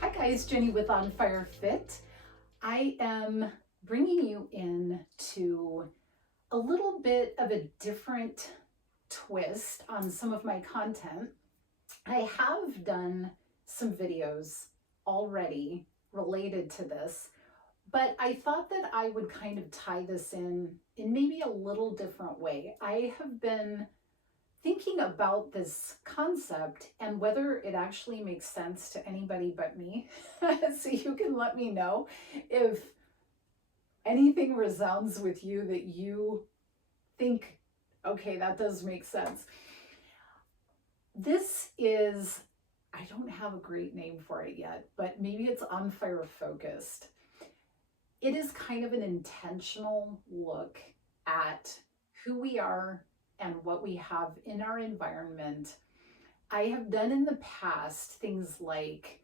Hi guys, Jenny with On Fire Fit. I am bringing you in to a little bit of a different twist on some of my content. I have done some videos already related to this, but I thought that I would kind of tie this in maybe a little different way. I have been thinking about this concept and whether it actually makes sense to anybody but me. So you can let me know if anything resounds with you that you think, okay, that does make sense. This is, I don't have a great name for it yet, but maybe it's on fire focused. It is kind of an intentional look at who we are and what we have in our environment. I have done in the past things like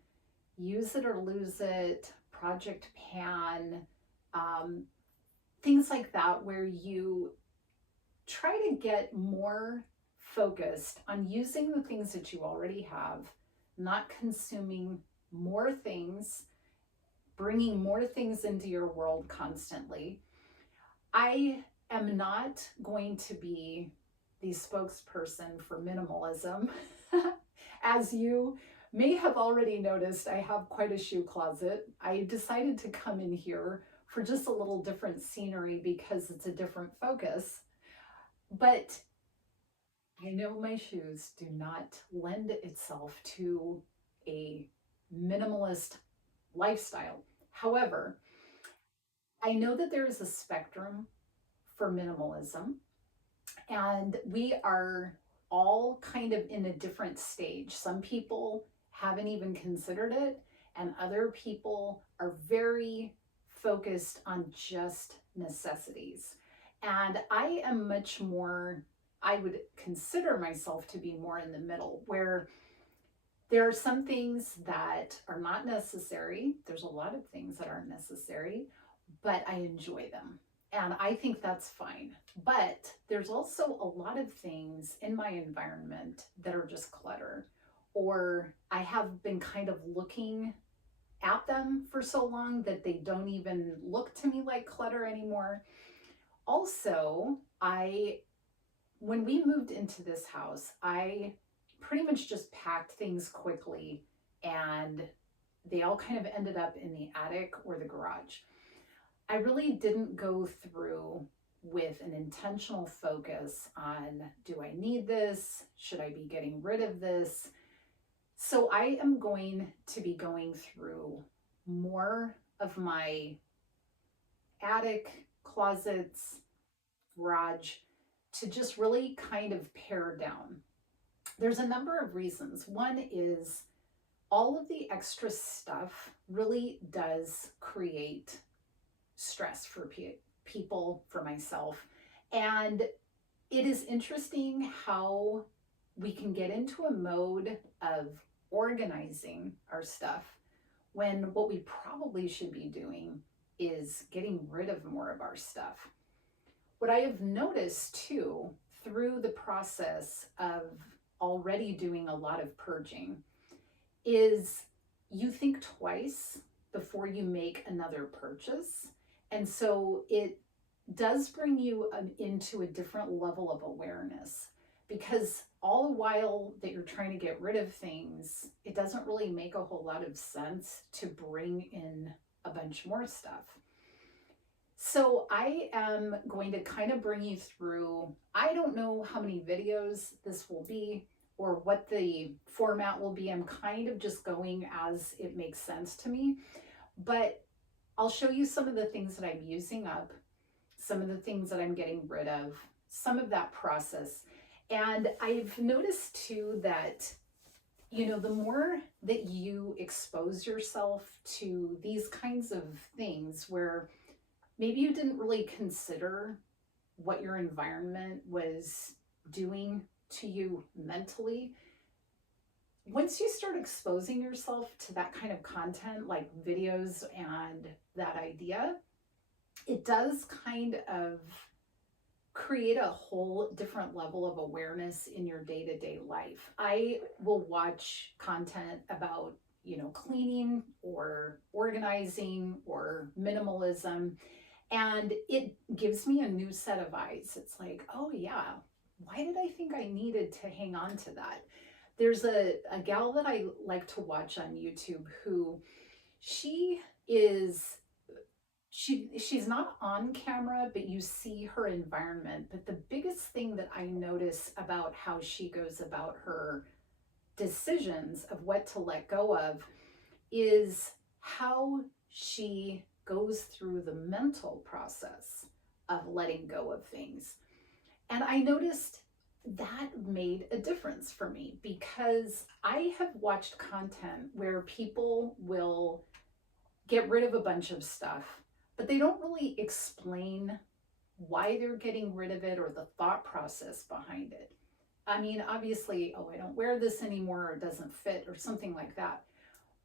use it or lose it, project pan, um, things like that, where you try to get more focused on using the things that you already have, not consuming more things, bringing more things into your world constantly. I am not going to be the spokesperson for minimalism. As you may have already noticed, I have quite a shoe closet. I decided to come in here for just a little different scenery because it's a different focus. But I know my shoes do not lend itself to a minimalist lifestyle. However, I know that there is a spectrum for minimalism, and we are all kind of in a different stage. Some people haven't even considered it, and other people are very focused on just necessities. And I am much more, I would consider myself to be more in the middle, where there are some things that are not necessary. There's a lot of things that aren't necessary, but I enjoy them. And I think that's fine. But there's also a lot of things in my environment that are just clutter, or I have been kind of looking at them for so long that they don't even look to me like clutter anymore. Also, when we moved into this house, I pretty much just packed things quickly and they all kind of ended up in the attic or the garage. I really didn't go through with an intentional focus on, do I need this? Should I be getting rid of this? So I am going to be going through more of my attic, closets, garage to just really kind of pare down. There's a number of reasons. One is all of the extra stuff really does create stress for people, for myself. And it is interesting how we can get into a mode of organizing our stuff when what we probably should be doing is getting rid of more of our stuff. What I have noticed too, through the process of already doing a lot of purging, is you think twice before you make another purchase. And so it does bring you into a different level of awareness, because all the while that you're trying to get rid of things, it doesn't really make a whole lot of sense to bring in a bunch more stuff. So I am going to kind of bring you through, I don't know how many videos this will be or what the format will be. I'm kind of just going as it makes sense to me, but I'll show you some of the things that I'm using up, some of the things that I'm getting rid of, some of that process. And I've noticed too that, the more that you expose yourself to these kinds of things where maybe you didn't really consider what your environment was doing to you mentally, once you start exposing yourself to that kind of content, like videos and that idea, it does kind of create a whole different level of awareness in your day-to-day life. I will watch content about cleaning or organizing or minimalism. And it gives me a new set of eyes. It's like, oh, yeah, why did I think I needed to hang on to that? There's a gal that I like to watch on YouTube who she is she's not on camera, but you see her environment. But the biggest thing that I notice about how she goes about her decisions of what to let go of is how she goes through the mental process of letting go of things. And I noticed that made a difference for me because I have watched content where people will get rid of a bunch of stuff, but they don't really explain why they're getting rid of it or the thought process behind it. I mean, obviously, oh, I don't wear this anymore or it doesn't fit or something like that.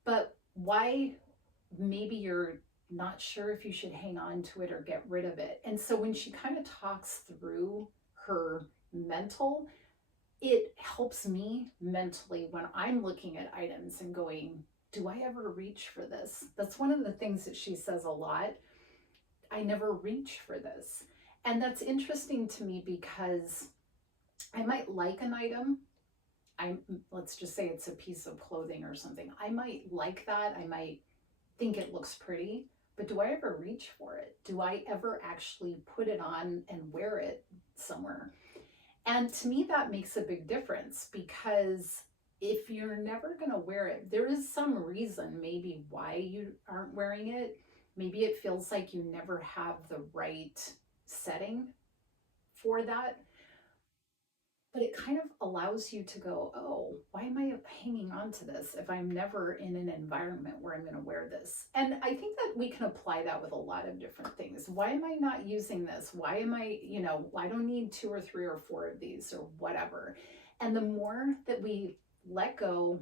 But why maybe you're not sure if you should hang on to it or get rid of it. And so when she kind of talks through her mental, it helps me mentally when I'm looking at items and going, do I ever reach for this? That's one of the things that she says a lot. I never reach for this. And that's interesting to me because I might like an item. Let's just say it's a piece of clothing or something. I might like that. I might think it looks pretty, but do I ever reach for it? Do I ever actually put it on and wear it somewhere? And to me, that makes a big difference because if you're never going to wear it, there is some reason maybe why you aren't wearing it. Maybe it feels like you never have the right setting for that. But it kind of allows you to go, oh, why am I hanging on to this if I'm never in an environment where I'm going to wear this? And I think that we can apply that with a lot of different things. Why am I not using this? Why am I, I don't need 2 or 3 or 4 of these or whatever. And the more that we let go,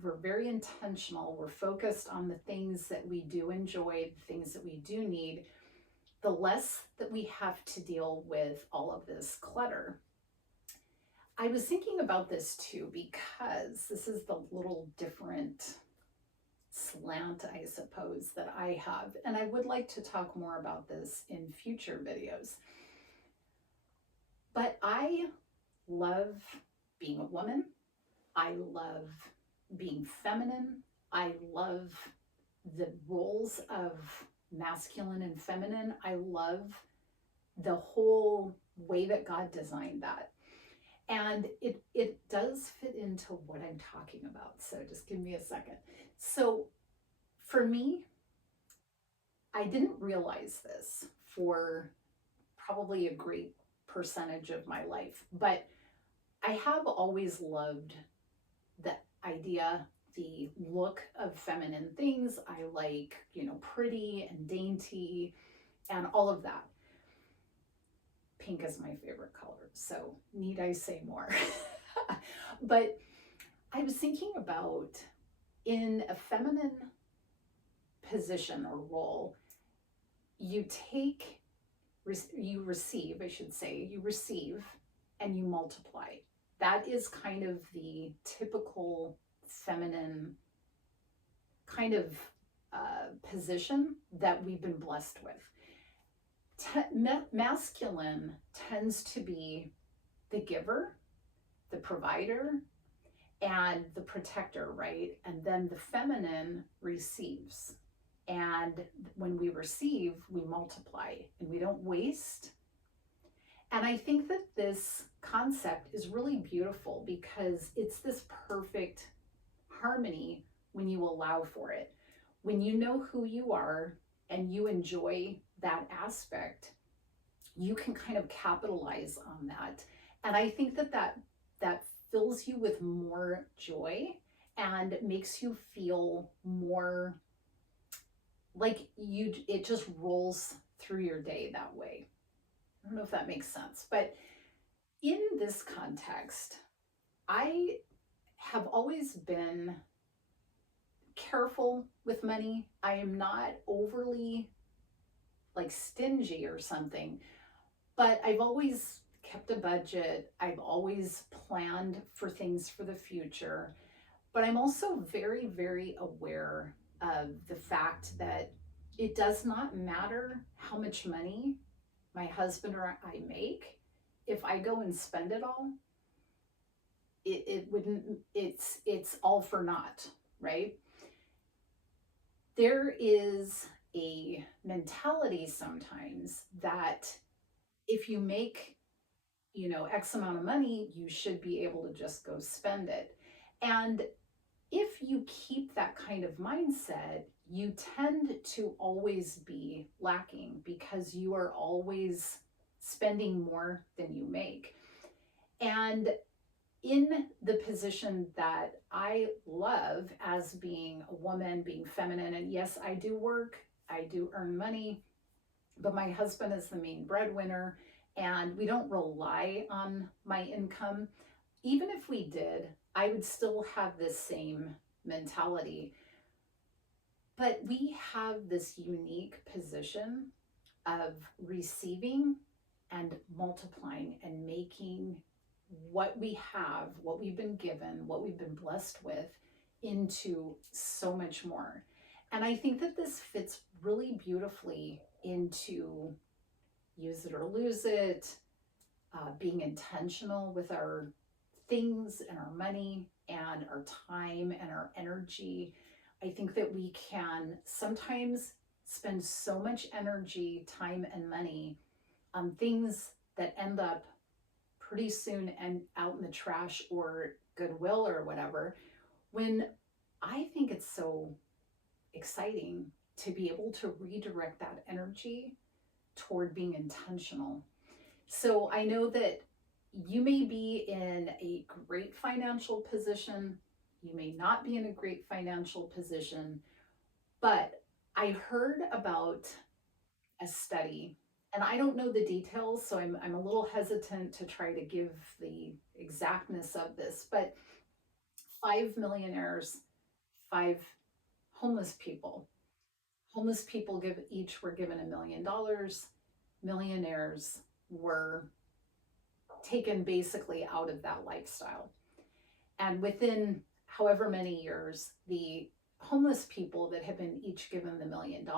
we're very intentional, we're focused on the things that we do enjoy, the things that we do need, the less that we have to deal with all of this clutter. I was thinking about this too because this is the little different slant, I suppose, that I have. And I would like to talk more about this in future videos. But I love being a woman. I love being feminine. I love the roles of masculine and feminine. I love the whole way that God designed that. And it does fit into what I'm talking about. So just give me a second. So for me, I didn't realize this for probably a great percentage of my life, but I have always loved the idea, the look of feminine things. I like, pretty and dainty and all of that. Pink is my favorite color, so need I say more? But I was thinking about in a feminine position or role, you receive, I should say, you receive and you multiply. That is kind of the typical feminine kind of position that we've been blessed with. Masculine tends to be the giver, the provider, and the protector, right? And then the feminine receives. And when we receive, we multiply and we don't waste. And I think that this concept is really beautiful because it's this perfect harmony when you allow for it. When you know who you are and you enjoy that aspect, you can kind of capitalize on that. And I think that fills you with more joy and makes you feel more like it just rolls through your day that way. I don't know if that makes sense, but in this context, I have always been careful with money. I am not overly like stingy or something, but I've always kept a budget. I've always planned for things for the future. But I'm also very, very aware of the fact that it does not matter how much money my husband or I make. If I go and spend it all, it wouldn't, it's all for naught, right? There is a mentality sometimes that if you make, X amount of money, you should be able to just go spend it. And if you keep that kind of mindset, you tend to always be lacking because you are always spending more than you make. And in the position that I love as being a woman, being feminine, and yes, I do work, I do earn money, but my husband is the main breadwinner, and we don't rely on my income. Even if we did, I would still have this same mentality. But we have this unique position of receiving and multiplying and making what we have, what we've been given, what we've been blessed with into so much more. And I think that this fits really beautifully into use it or lose it, being intentional with our things and our money and our time and our energy. I think that we can sometimes spend so much energy, time, and money on things that end up pretty soon and out in the trash or Goodwill or whatever, when I think it's so exciting to be able to redirect that energy toward being intentional. So I know that you may be in a great financial position, you may not be in a great financial position, but I heard about a study, and I don't know the details, so I'm a little hesitant to try to give the exactness of this, but five millionaires, five homeless people. Homeless people each were given $1 million. Millionaires were taken basically out of that lifestyle. And within however many years, the homeless people that had been each given the $1 million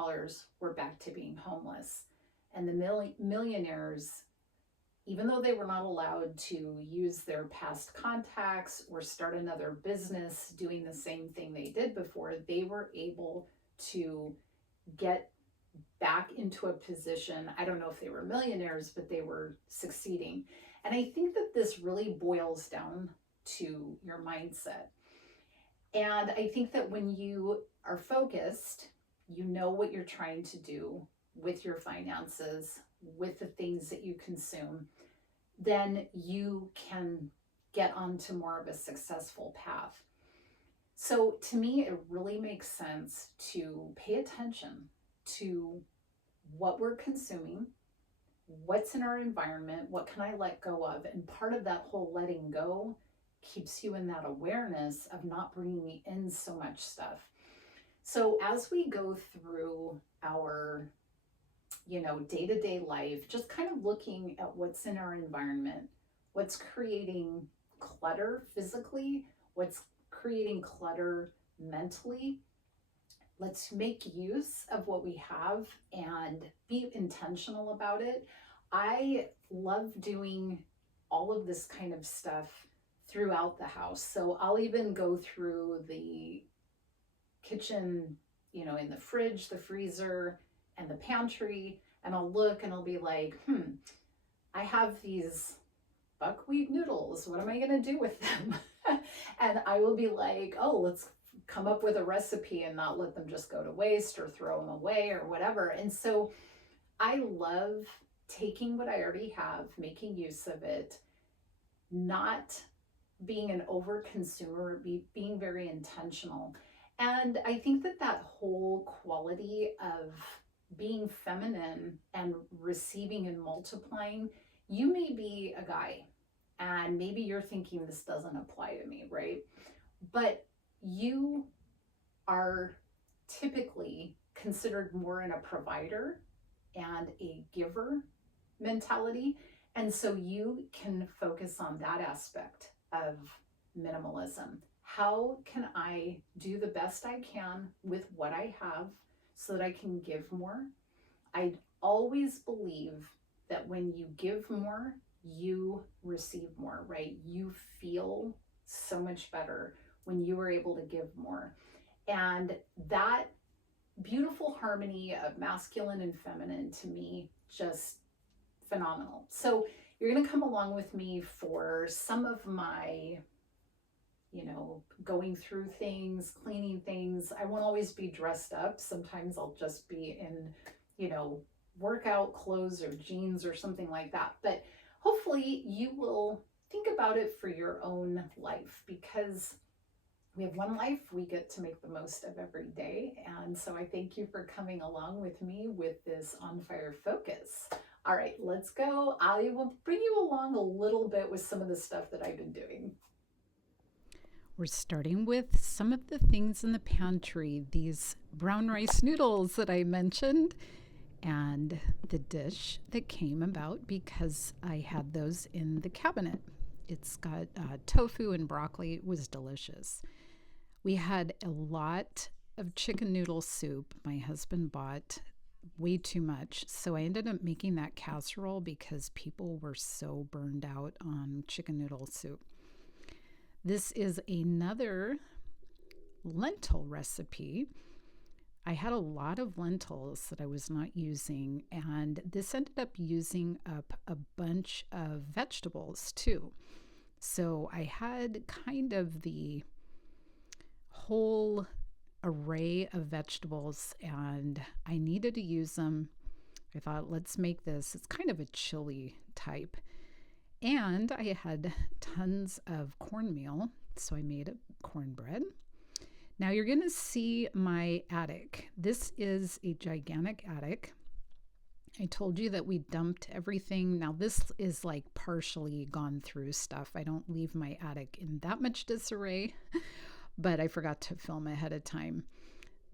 were back to being homeless. And the millionaires, even though they were not allowed to use their past contacts or start another business doing the same thing they did before, they were able to get back into a position. I don't know if they were millionaires, but they were succeeding. And I think that this really boils down to your mindset. And I think that when you are focused, you know what you're trying to do with your finances, with the things that you consume, then you can get onto more of a successful path. So to me, it really makes sense to pay attention to what we're consuming, what's in our environment, what can I let go of? And part of that whole letting go keeps you in that awareness of not bringing in so much stuff. So as we go through our, day-to-day life, just kind of looking at what's in our environment, what's creating clutter physically, what's creating clutter mentally. Let's make use of what we have and be intentional about it. I love doing all of this kind of stuff throughout the house. So I'll even go through the kitchen, in the fridge, the freezer, and the pantry, and I'll look and I'll be like, I have these buckwheat noodles. What am I going to do with them? And I will be like, oh, let's come up with a recipe and not let them just go to waste or throw them away or whatever. And so I love taking what I already have, making use of it, not being an over consumer, being very intentional. And I think that that whole quality of being feminine and receiving and multiplying, you may be a guy and maybe you're thinking this doesn't apply to me, right? But you are typically considered more in a provider and a giver mentality. And so you can focus on that aspect of minimalism. How can I do the best I can with what I have so that I can give more? I always believe that when you give more, you receive more, right? You feel so much better when you are able to give more. And that beautiful harmony of masculine and feminine to me, just phenomenal. So you're going to come along with me for some of my, going through things, cleaning things. I won't always be dressed up. Sometimes I'll just be in, you know, workout clothes or jeans or something like that. But hopefully you will think about it for your own life, because we have one life. We get to make the most of every day. And so I thank you for coming along with me with this On Fire focus. All right, let's go. I will bring you along a little bit with some of the stuff that I've been doing. We're starting with some of the things in the pantry, these brown rice noodles that I mentioned, and the dish that came about because I had those in the cabinet. It's got tofu and broccoli. It was delicious. We had a lot of chicken noodle soup. My husband bought way too much, so I ended up making that casserole because people were so burned out on chicken noodle soup. This is another lentil recipe. I had a lot of lentils that I was not using, and this ended up using up a bunch of vegetables too. So I had kind of the whole array of vegetables, and I needed to use them. I thought, let's make this. It's kind of a chili type. And I had tons of cornmeal, so I made a cornbread. Now you're going to see my attic. This is a gigantic attic. I told you that we dumped everything. Now this is like partially gone through stuff. I don't leave my attic in that much disarray, but I forgot to film ahead of time.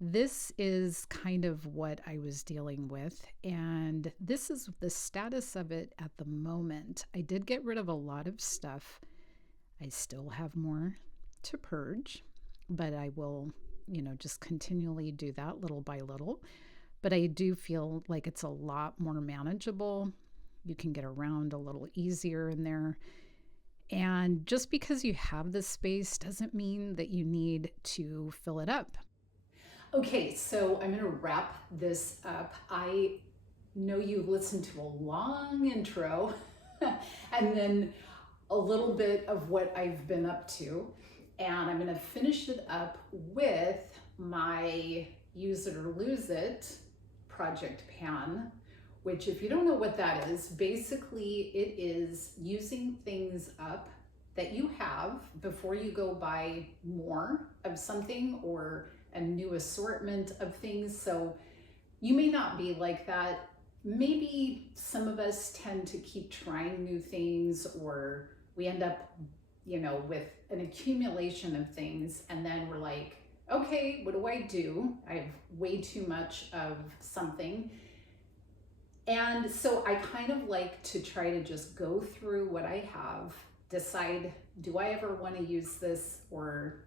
This is kind of what I was dealing with, and this is the status of it at the moment. I did get rid of a lot of stuff. I still have more to purge, but I will, just continually do that little by little. But I do feel like it's a lot more manageable. You can get around a little easier in there. And just because you have the space doesn't mean that you need to fill it up. Okay, so I'm going to wrap this up. I know you listened to a long intro and then a little bit of what I've been up to. And I'm going to finish it up with my Use It or Lose It project pan, which, if you don't know what that is, basically it is using things up that you have before you go buy more of something or a new assortment of things. So you may not be like that. Maybe some of us tend to keep trying new things, or we end up, with an accumulation of things, and then we're like, okay, what do I do? I have way too much of something. And so I kind of like to try to just go through what I have, decide, do I ever want to use this, or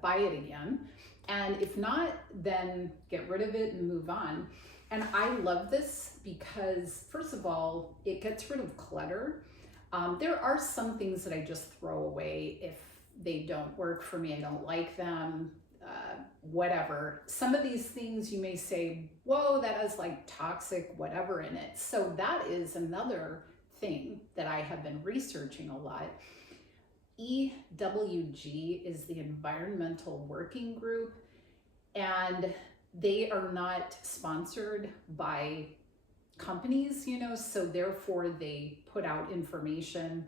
buy it again? And if not, then get rid of it and move on. And I love this because, first of all, it gets rid of clutter. There are some things that I just throw away if they don't work for me. I don't like them, whatever. Some of these things you may say, whoa, that has like toxic whatever in it. So that is another thing that I have been researching a lot. EWG is the Environmental Working Group, and they are not sponsored by companies, so therefore they put out information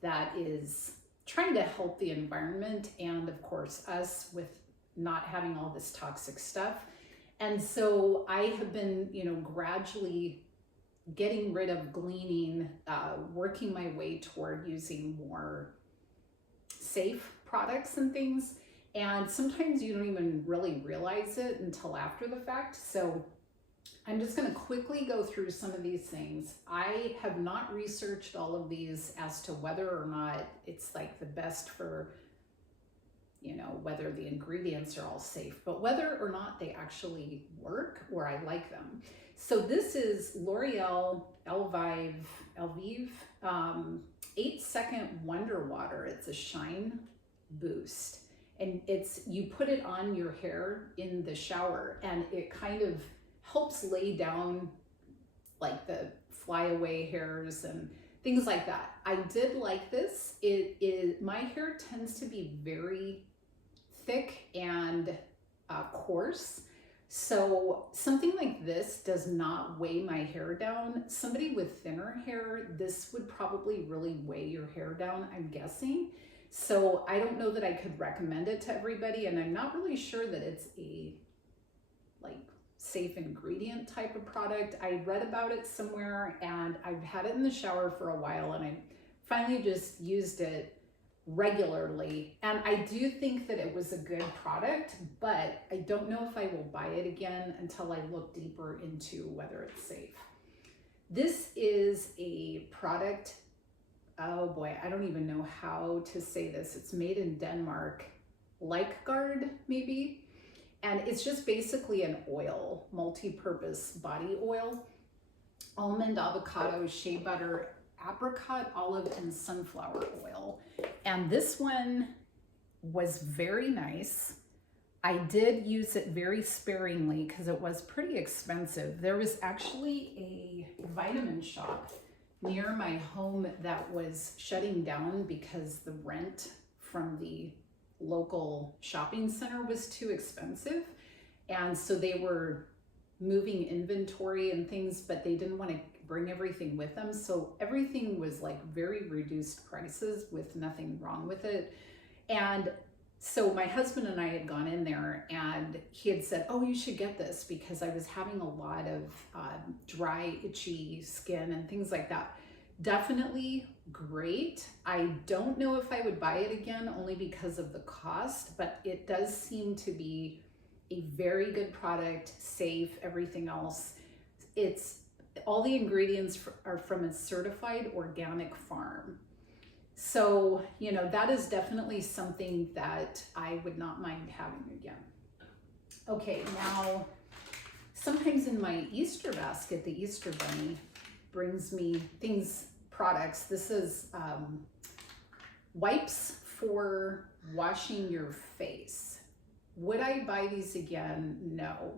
that is trying to help the environment and, of course, us with not having all this toxic stuff. And so I have been, gradually getting rid of gleaning, working my way toward using more safe products and things. And sometimes you don't even really realize it until after the fact. So I'm just going to quickly go through some of these things. I have not researched all of these as to whether or not it's like the best for whether the ingredients are all safe, but whether or not they actually work or I like them. So this is L'Oreal Elvive 8-second Wonder Water. It's a shine boost. And you put it on your hair in the shower, and it kind of helps lay down like the flyaway hairs and things like that. I did like this. My hair tends to be very thick and coarse. So something like this does not weigh my hair down. Somebody with thinner hair, this would probably really weigh your hair down, I'm guessing. So I don't know that I could recommend it to everybody, and I'm not really sure that it's a safe ingredient type of product. I read about it somewhere, and I've had it in the shower for a while, and I finally just used it regularly, and I do think that it was a good product, but I don't know if I will buy it again until I look deeper into whether it's safe. This is a product, oh boy, I don't even know how to say this. It's made in Denmark, Guard maybe, and it's just basically an oil, multi-purpose body oil, almond, avocado, shea butter, apricot, olive, and sunflower oil. And this one was very nice. I did use it very sparingly because it was pretty expensive. There was actually a vitamin shop near my home that was shutting down because the rent from the local shopping center was too expensive. And so they were moving inventory and things, but they didn't want to bring everything with them. So everything was like very reduced prices with nothing wrong with it. And so my husband and I had gone in there, and he had said, oh, you should get this because I was having a lot of dry, itchy skin and things like that. Definitely great. I don't know if I would buy it again only because of the cost, but it does seem to be a very good product, safe, everything else. All the ingredients are from a certified organic farm. So, that is definitely something that I would not mind having again. Okay, now, sometimes in my Easter basket, the Easter Bunny brings me products. This is wipes for washing your face. Would I buy these again? No.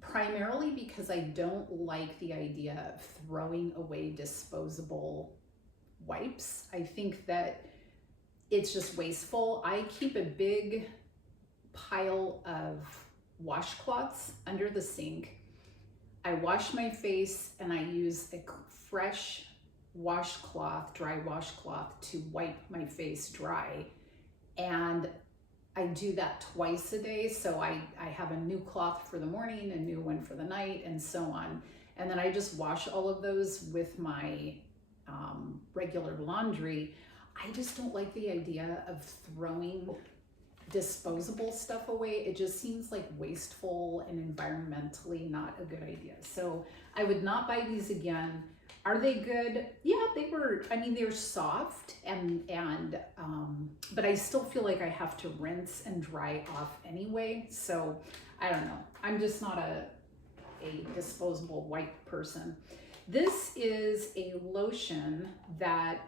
Primarily because I don't like the idea of throwing away disposable wipes. I think that it's just wasteful. I keep a big pile of washcloths under the sink. I wash my face and I use a fresh washcloth, dry washcloth, to wipe my face dry. And I do that twice a day. So I have a new cloth for the morning, a new one for the night, and so on. And then I just wash all of those with my regular laundry. I just don't like the idea of throwing disposable stuff away. It just seems like wasteful and environmentally not a good idea. So I would not buy these again. Are they good? Yeah, they were. I mean, they're soft but I still feel like I have to rinse and dry off anyway. So I don't know. I'm just not a disposable wipe person. This is a lotion that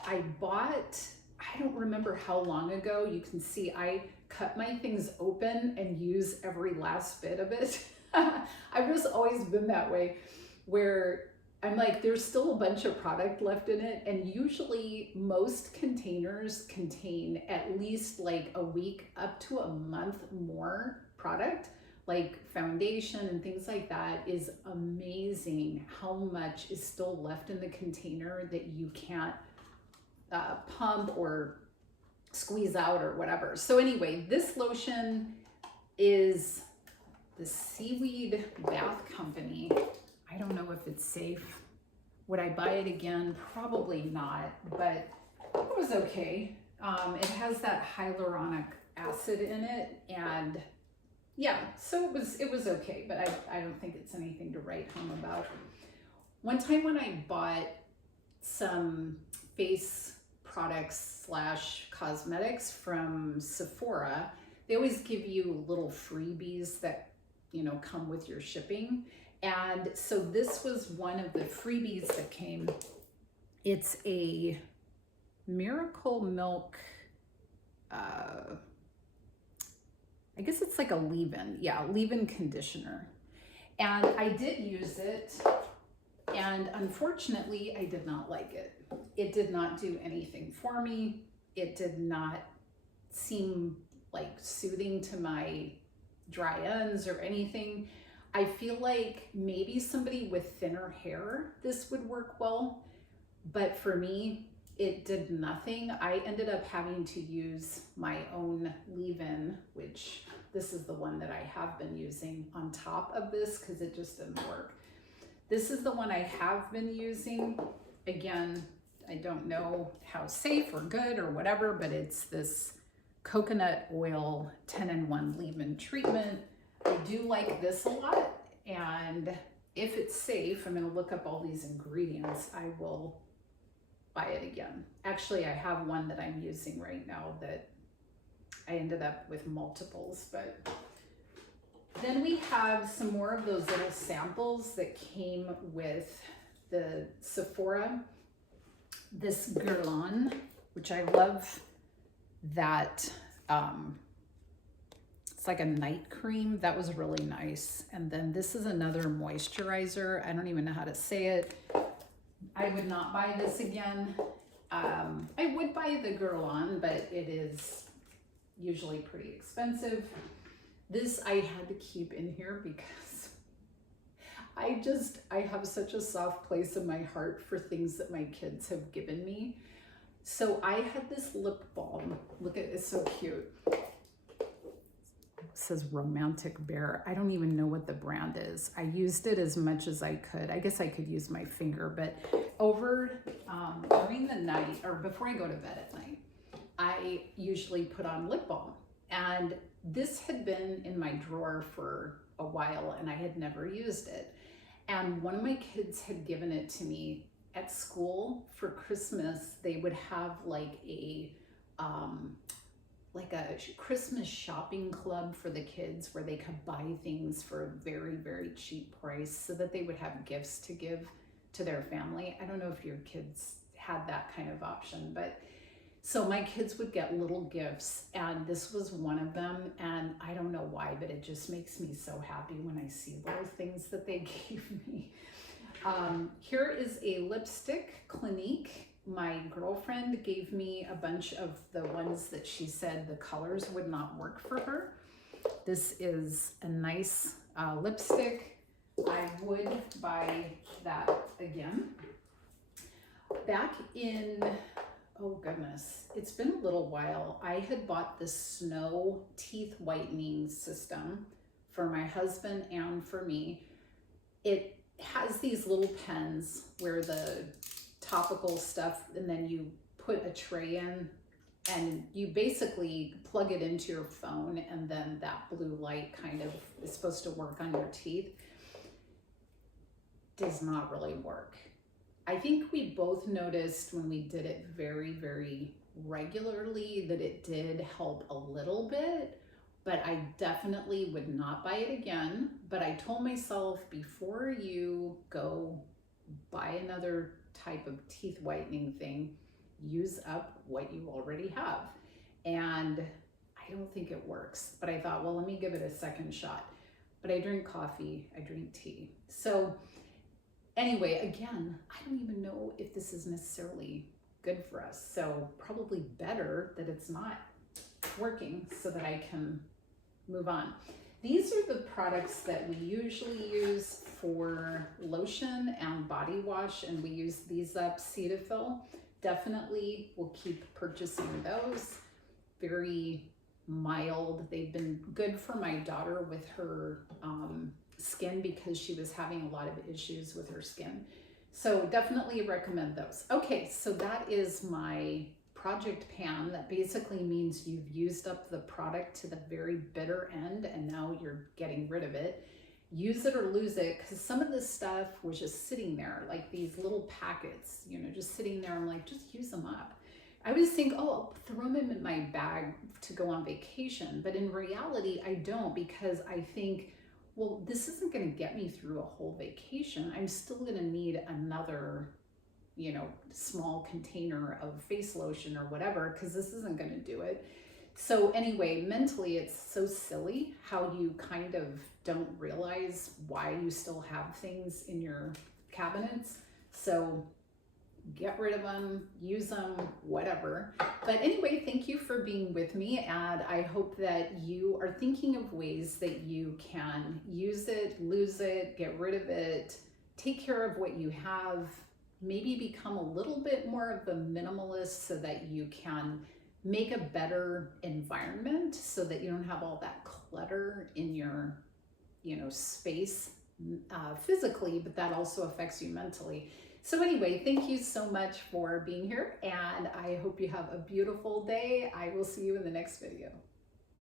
I bought, I don't remember how long ago. You can see I cut my things open and use every last bit of it. I've just always been that way, where I'm like, there's still a bunch of product left in it. And usually most containers contain at least like a week up to a month more product, like foundation and things like that. Is amazing how much is still left in the container that you can't pump or squeeze out or whatever. So anyway, this lotion is the Seaweed Bath Company. I don't know if it's safe. Would I buy it again? Probably not, but it was okay. It has that hyaluronic acid in it, and yeah, so it was okay, but I don't think it's anything to write home about. One time when I bought some face products slash cosmetics from Sephora, they always give you little freebies that, you know, come with your shipping. And so this was one of the freebies that came. It's a Miracle Milk, I guess it's like a leave-in, yeah, leave-in conditioner. And I did use it, and unfortunately, I did not like it. It did not do anything for me. It did not seem like soothing to my dry ends or anything. I feel like maybe somebody with thinner hair, this would work well, but for me, it did nothing. I ended up having to use my own leave-in, which this is the one that I have been using on top of this because it just didn't work. This is the one I have been using. Again, I don't know how safe or good or whatever, but it's this coconut oil 10-in-1 leave-in treatment. I do like this a lot, and if it's safe, I'm going to look up all these ingredients. I will buy it again. Actually, I have one that I'm using right now that I ended up with multiples, but then we have some more of those little samples that came with the Sephora. This Guerlain, which I love that, it's like a night cream. That was really nice. And then this is another moisturizer. I don't even know how to say it. I would not buy this again. I would buy the Guerlain, but it is usually pretty expensive. This I had to keep in here because I have such a soft place in my heart for things that my kids have given me. So I had this lip balm. Look at it, it's so cute. It says Romantic Bear. I don't even know what the brand is. I used it as much as I could. I guess I could use my finger, but over during the night or before I go to bed at night, I usually put on lip balm. And this had been in my drawer for a while and I had never used it. And one of my kids had given it to me at school for Christmas. They would have like a Christmas shopping club for the kids where they could buy things for a very, very cheap price so that they would have gifts to give to their family. I don't know if your kids had that kind of option, but so my kids would get little gifts, and this was one of them. And I don't know why, but it just makes me so happy when I see little things that they gave me. Here is a lipstick, Clinique. My girlfriend gave me a bunch of the ones that she said the colors would not work for her. This is a nice lipstick. I would buy that again. Back in, oh goodness, it's been a little while. I had bought this Snow teeth whitening system for my husband and for me. It has these little pens where the topical stuff, and then you put a tray in and you basically plug it into your phone, and then that blue light kind of is supposed to work on your teeth. Does not really work. I think we both noticed when we did it very, very regularly that it did help a little bit, but I definitely would not buy it again. But I told myself, before you go buy another type of teeth whitening thing, use up what you already have. And I don't think it works, but I thought, well, let me give it a second shot. But I drink coffee, I drink tea. So anyway, again, I don't even know if this is necessarily good for us. So probably better that it's not working so that I can move on. These are the products that we usually use for lotion and body wash, and we use these up. Cetaphil, definitely will keep purchasing those. Very mild. They've been good for my daughter with her skin because she was having a lot of issues with her skin. So definitely recommend those. Okay, so that is my project pan. That basically means you've used up the product to the very bitter end and now you're getting rid of it. Use it or lose it, because some of this stuff was just sitting there, like these little packets, you know, just sitting there. I'm like, just use them up. I always think, oh, I'll throw them in my bag to go on vacation. But in reality, I don't, because I think, well, this isn't going to get me through a whole vacation. I'm still going to need another, small container of face lotion or whatever, because this isn't going to do it. So anyway, mentally, it's so silly how you kind of don't realize why you still have things in your cabinets. So get rid of them, use them, whatever. But anyway, thank you for being with me. And I hope that you are thinking of ways that you can use it, lose it, get rid of it, take care of what you have, maybe become a little bit more of a minimalist so that you can make a better environment so that you don't have all that clutter in your, space physically, but that also affects you mentally. So anyway, thank you so much for being here, and I hope you have a beautiful day. I will see you in the next video.